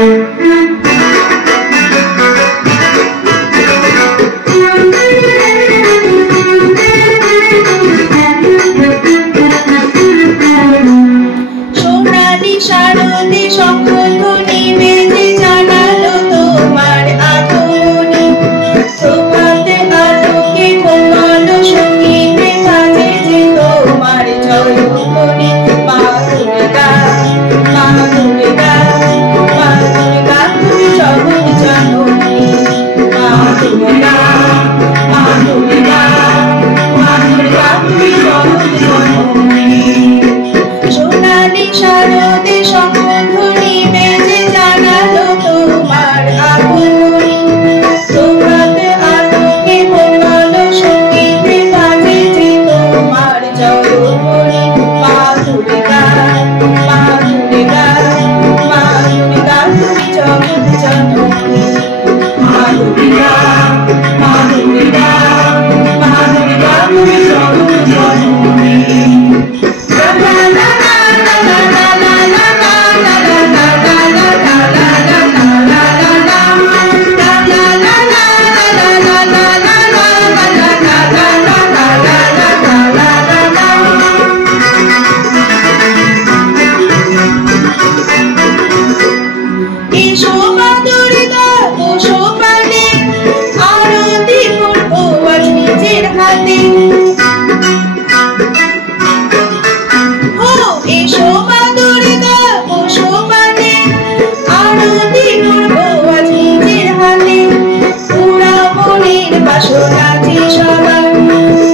সোনালি শারদে শঙ্খধ্বনি বেজে জানালো তোমার আগমনী। প্রভাতে আলোকে মঙ্গল সঙ্গীতে বাজে যে তোমার জয়ধ্বনি। মা দুর্গা, মা দুর্গা, মা দুর্গা তুমি জগৎ জননী। মা দুর্গা, মা দুর্গা, মা দুর্গা তুমি জগৎ জননী। সোনালি শারদে শঙ্খধ্বনি বেজে জানালো তোমার আগমনী। প্রভাতে আলোকে মঙ্গল সঙ্গীতে বাজে যে তোমার জয়ধ্বনি। মা দুর্গা, মা দুর্গা, মা দুর্গা তুমি জগৎ জননী। মা দুর্গা, মা দুর্গা, মা দুর্গা তুমি জগৎ জননী। এসো মা দুর্গা বসো পানে, আরতি করবো আজ নিজের হাতে। এসো মা দুর্গা বসো পানে, আরতি করবো আজ নিজের হাতে। পুরা মনের বাসনা যে সবার,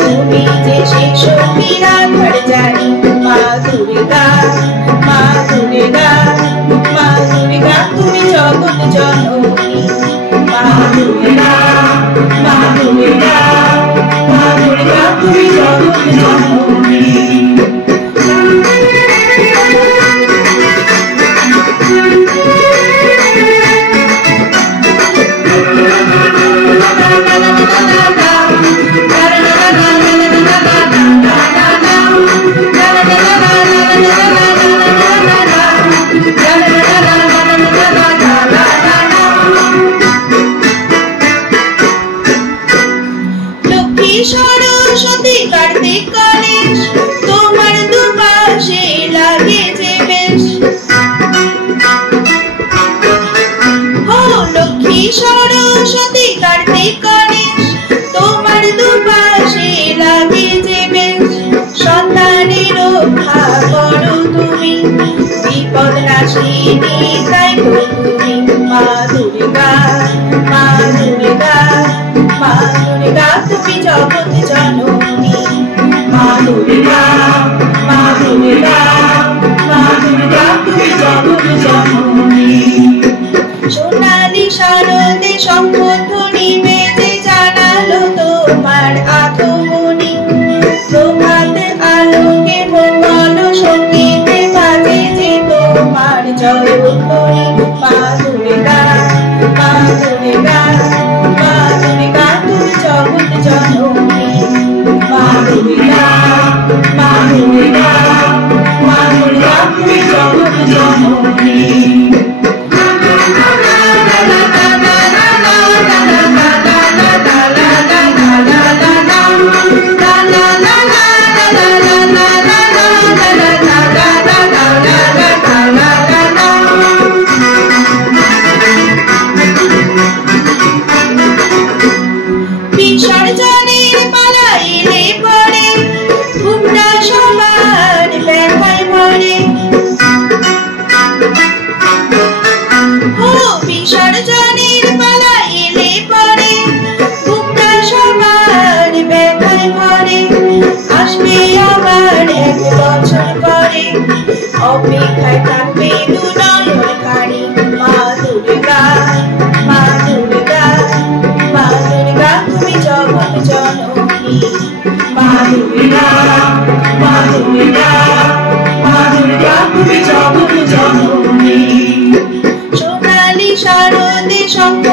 তুমি যে সেই শক্তির আধার জানি। মা দুর্গা, মা দুর্গা, মা দুর্গা তুমি জগৎ জননী। মা দুর্গা, মা দুর্গা, মা দুর্গা তুমি জগৎ জননী। লক্ষ্মী সরস্বতী কার্তিক গণেশ, তোমার দুপাশে লাগে যে বেশ। লক্ষ্মী সরস্বতী কার্তিক গণেশ, তোমার দুপাশে লাগে যে বেশ। সন্তানের রক্ষা করো তুমি, বিপদ নাশিনী তাই তো তুমি। মা দুর্গা, মা দুর্গা, মা দুর্গা তুমি জগৎ জননী। মা দুর্গা, মা দুর্গা, মা দুর্গা তুমি জগৎ জননী। সোনালি শারদে শঙ্খধ্বনি বেজে জানালো তোমার আগমনী। প্রভাতে আলোকে মঙ্গল সঙ্গীতে বাজে যে তোমার জয়ধ্বনি। মা দুর্গা, মা দুর্গা, মা দুর্গা তুমি জগৎ জননী। মা দুর্গা, মা দুর্গা, মা দুর্গা তুমি জগৎ জননী। বিসর্জনের পালা এলে পরে ঘুমটা সবার ব্যথায় ভরে। বিসর্জনের পালা এলে পরে ঘুমটা সবার ব্যথায় ভরে। আসবে আবার এক বছর পরে, অপেক্ষায় থাকবে দু নয়ন কারি। মা দুর্গা, মা দুর্গা, মা দুর্গা তুমি জগৎ জননী। মা দুর্গা, মা দুর্গা, মা দুর্গা তুমি জগৎ জননী। সোনালি শারদে শঙ্খ